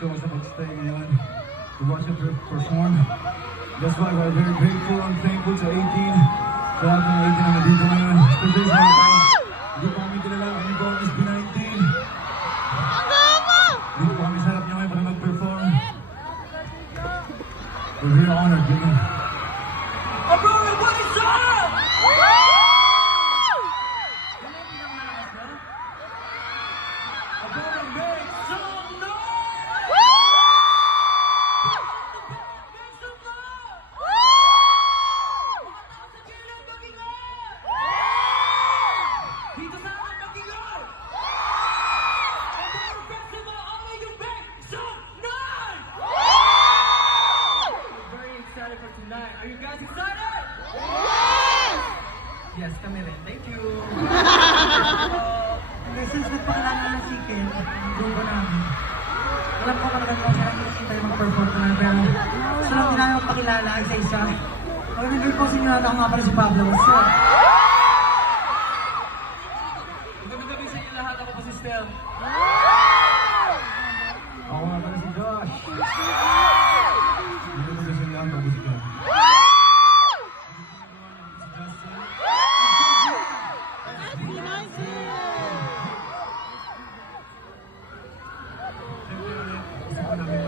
show sa pag-stay ngayon to watch it perform. That's why we're very grateful and thankful sa 18. Sa lahat ng 18 na nandito ngayon. Especially sa mga tao. Hindi pa kami kilala. Kami po ang SB19. Dito po kami sa harap niyo ngayon para mag-perform. We're very honored. Aurora, what is up? Aurora, make some noise! Make some noise! Mga tao sa gilid, mag-ingay! Dito sa amin, mag-ingay! Aurora Festival, only you make some noise! We're very excited for tonight. Are you guys excited? Yes, kami rin. Thank you. Since nagpakilala na si Ken, ang grupo namin, alam ko talaga kung saan nakikita yung mag-perform ko na, pero gusto lang din namin magpakilala isa-isa. Mag-remember po sa inyo natin ako nga pala si Pablo. What's up? Magandang gabi sa inyo lahat. Ako po si Stel. Ako nga pala si Josh. Dito po kasi niya ang pag-usika.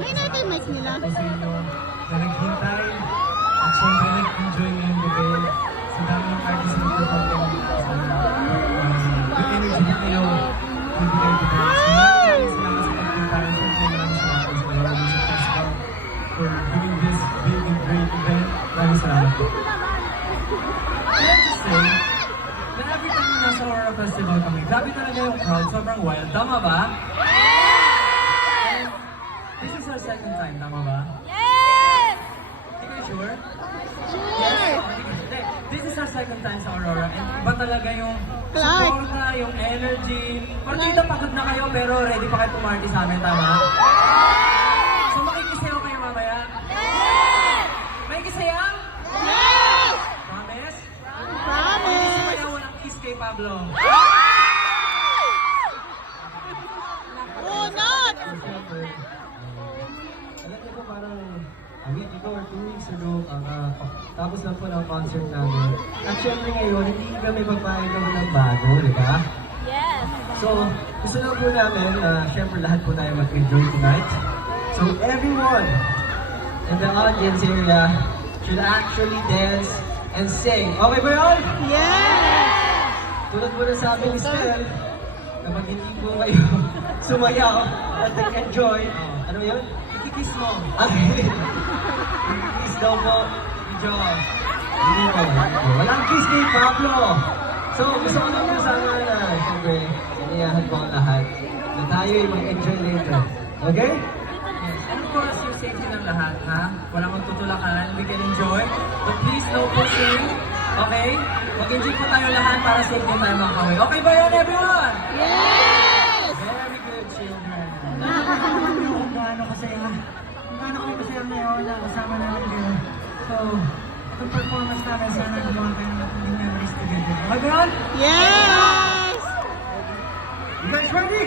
May natin mic nila. Ako sa inyo na naghintay at syempre nag-enjoy ngayong gabi sa dami ng artist na nagpapagal sa yung energy na kayo bibigay ko tayo. Maraming salamat sa pagpunta rin sa maraming salamat sa Aurora Music Festival for doing this big and great event. Maraming salamat po. I have to say, na every time na nasa Aurora Festival kami, grabe talaga yung crowd. Sobrang wild. Tama ba? And this is our second time. Tama ba? Yes! Hindi kayo sure? Yes. Hindi. This is our second time sa Aurora. And iba talaga yung supporta, yung energy. Partida pagod na kayo pero ready pa kayo pumarty sa amin. Tama? So makikisayaw kayo mamaya? Yes! May kisayaw? Yes! Promise? Promise! Kaya walang kiss kay Pablo. Oh, not! Siyempre, alam niyo po parang a week ago or 2 weeks ago, tapos lang po ng concert namin. At syempre ngayon, hindi kami papayag ng bago, di ba? Yes! So, gusto lang po namin, syempre lahat po tayo mag-enjoy tonight. So everyone in the audience area should actually dance and sing. Okay ba yun? Yes! Tulad po na sabi ni Stel, kapag hindi po kayo sumayaw at nag-enjoy, ano yun? Ikikiss mo. Ay, kiss daw po ni Josh. Hindi po. Walang kiss kay Pablo. So, gusto ko lang po sana na, siyempre, siniyahan po ang lahat na tayo ay mag-enjoy later. Okay? Yes. And of course, yung safety ng lahat, ha? Walang magtutulakan. We can enjoy. But please, no pushing. Okay? Mag-enjoy po tayo lahat para safe din tayo makakawin. Okay ba yan, everyone? Yes! Very good, children. Nakakatawa niyo kung gaano kasaya. Kung gaano kami kasaya ngayon na kasama namin kayo. So, itong performance namin, sana gumawa kayo ng matinding memories together. Okay ba yun? Yes! You guys ready?